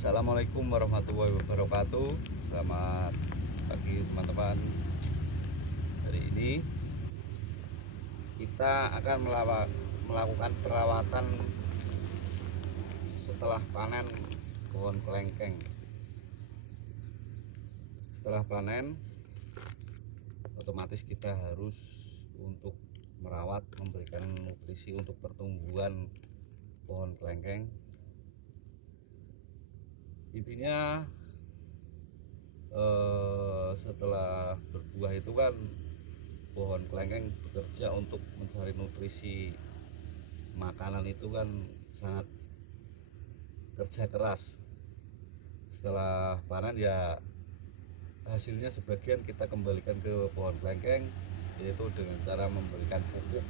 Assalamualaikum warahmatullahi wabarakatuh. Selamat pagi teman-teman. Hari ini kita akan melakukan perawatan setelah panen pohon kelengkeng. Setelah panen, otomatis kita harus untuk merawat, memberikan nutrisi untuk pertumbuhan pohon kelengkeng. Intinya setelah berbuah itu kan pohon kelengkeng bekerja untuk mencari nutrisi makanan, itu kan sangat kerja keras. Setelah panen ya hasilnya sebagian kita kembalikan ke pohon kelengkeng, yaitu dengan cara memberikan pupuk.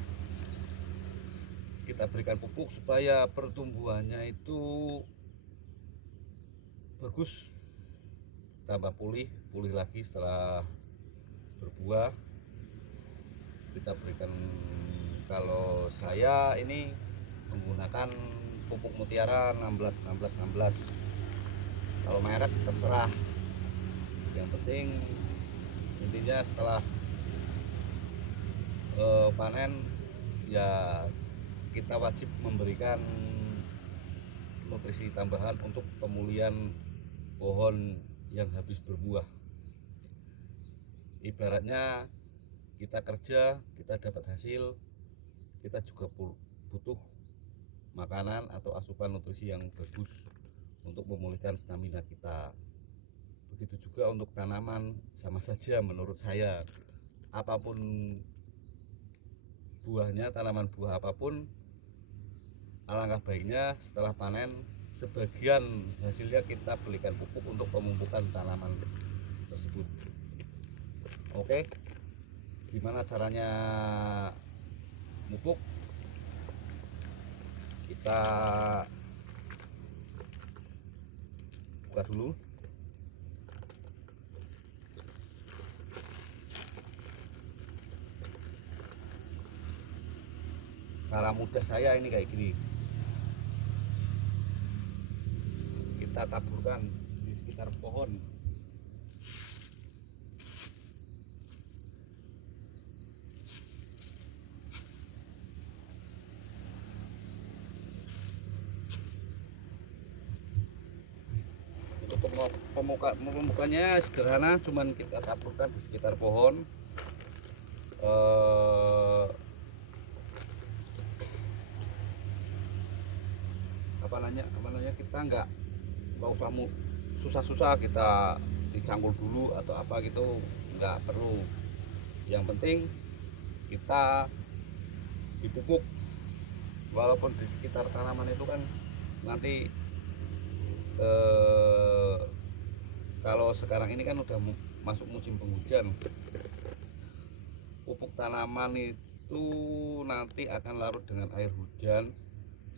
Kita berikan pupuk supaya pertumbuhannya itu bagus, tambah pulih lagi setelah berbuah. Kita berikan, kalau saya ini menggunakan pupuk mutiara 16. Kalau merek terserah, yang penting intinya setelah panen ya kita wajib memberikan nutrisi tambahan untuk pemulihan pohon yang habis berbuah. Ibaratnya kita kerja, kita dapat hasil, kita juga butuh makanan atau asupan nutrisi yang bagus untuk memulihkan stamina kita. Begitu juga untuk tanaman, sama saja menurut saya. Apapun buahnya, tanaman buah apapun, alangkah baiknya setelah panen sebagian hasilnya kita belikan pupuk untuk pemupukan tanaman tersebut. Oke, gimana caranya pupuk? Kita buka dulu. Cara mudah saya ini kayak gini, kita taburkan di sekitar pohon. Pemukanya sederhana, cuman kita taburkan di sekitar pohon. Kita nggak usah susah-susah kita dicangkul dulu atau apa gitu, nggak perlu. Yang penting kita dipupuk, walaupun di sekitar tanaman itu kan nanti kalau sekarang ini kan udah masuk musim penghujan, pupuk tanaman itu nanti akan larut dengan air hujan,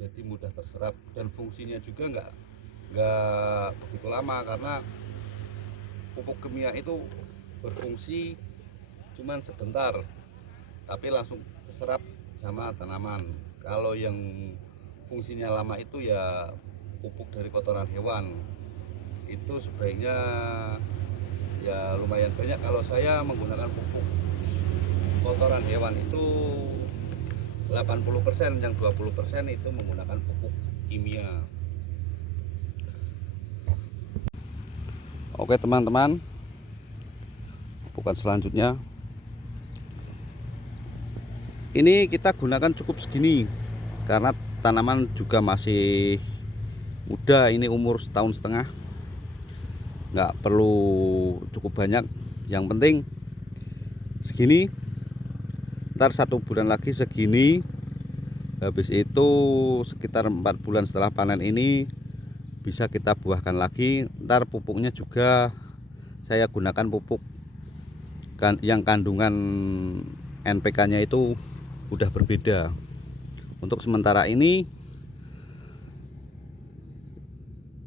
jadi mudah terserap, dan fungsinya juga nggak begitu lama, karena pupuk kimia itu berfungsi cuman sebentar tapi langsung terserap sama tanaman. Kalau yang fungsinya lama itu ya pupuk dari kotoran hewan, itu sebaiknya ya lumayan banyak. Kalau saya menggunakan pupuk kotoran hewan itu 80%, yang 20% itu menggunakan pupuk kimia. Oke teman-teman, pupukan selanjutnya ini kita gunakan cukup segini karena tanaman juga masih muda, ini umur 1,5 tahun, nggak perlu cukup banyak, yang penting segini. Ntar 1 bulan lagi segini, habis itu sekitar 4 bulan setelah panen ini bisa kita buahkan lagi. Ntar pupuknya juga saya gunakan pupuk yang kandungan NPK nya itu udah berbeda. Untuk sementara ini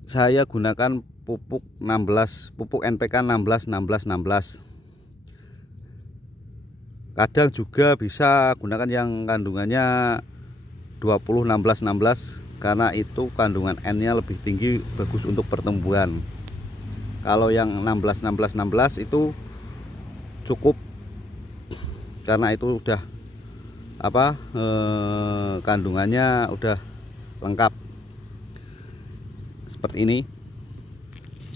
saya gunakan pupuk NPK 16. Kadang juga bisa gunakan yang kandungannya 20 16. karena itu kandungan N-nya lebih tinggi, bagus untuk pertumbuhan. Kalau yang 16 itu cukup, karena itu udah kandungannya udah lengkap. Seperti ini,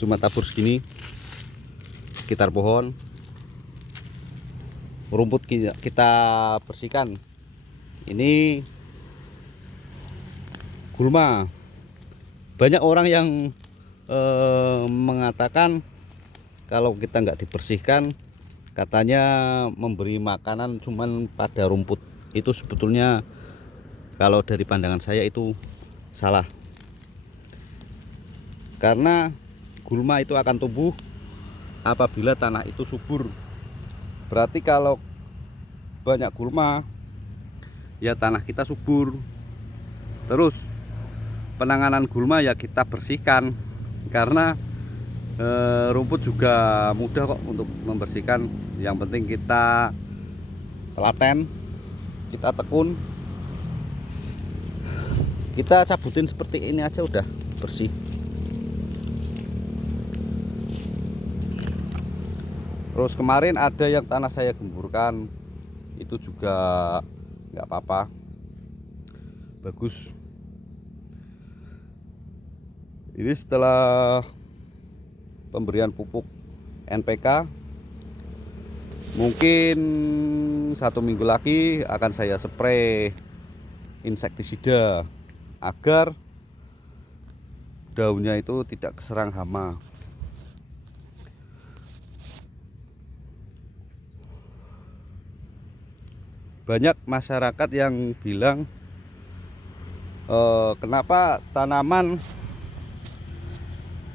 cuma tabur segini sekitar pohon. Rumput kita bersihkan. Ini gulma. Banyak orang yang mengatakan kalau kita nggak dibersihkan, katanya memberi makanan cuman pada rumput. Itu sebetulnya kalau dari pandangan saya itu salah, karena gulma itu akan tumbuh apabila tanah itu subur. Berarti kalau banyak gulma, ya tanah kita subur. Terus penanganan gulma ya kita bersihkan, karena rumput juga mudah kok untuk membersihkan. Yang penting kita telaten, kita tekun, kita cabutin seperti ini aja udah bersih. Terus kemarin ada yang tanah saya gemburkan, itu juga nggak apa-apa, bagus. Ini setelah pemberian pupuk NPK, mungkin 1 minggu lagi akan saya spray insektisida agar daunnya itu tidak keserang hama. Banyak masyarakat yang bilang, kenapa tanaman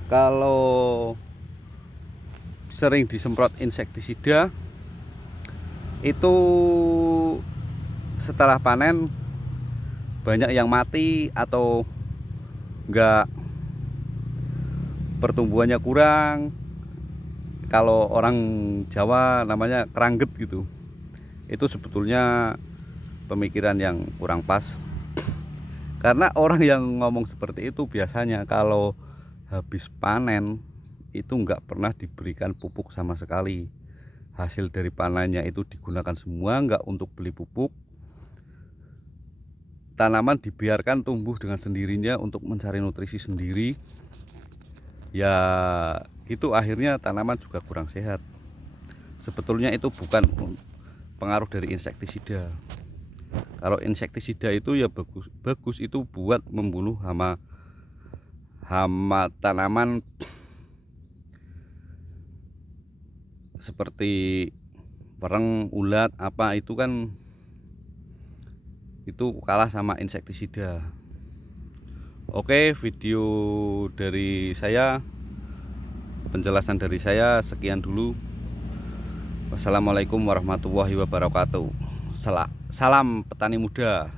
kalau sering disemprot insektisida itu setelah panen banyak yang mati atau enggak, pertumbuhannya kurang. Kalau orang Jawa namanya kerangget gitu. Itu sebetulnya pemikiran yang kurang pas, karena orang yang ngomong seperti itu biasanya kalau habis panen itu nggak pernah diberikan pupuk sama sekali. Hasil dari panennya itu digunakan semua, nggak untuk beli pupuk. Tanaman dibiarkan tumbuh dengan sendirinya untuk mencari nutrisi sendiri. Ya itu akhirnya tanaman juga kurang sehat. Sebetulnya itu bukan pengaruh dari insektisida. Kalau insektisida itu ya bagus itu buat membunuh hama tanaman seperti pereng, ulat, apa itu kan itu kalah sama insektisida. Oke, video dari saya, penjelasan dari saya sekian dulu. Wassalamualaikum warahmatullahi wabarakatuh. Salam petani muda.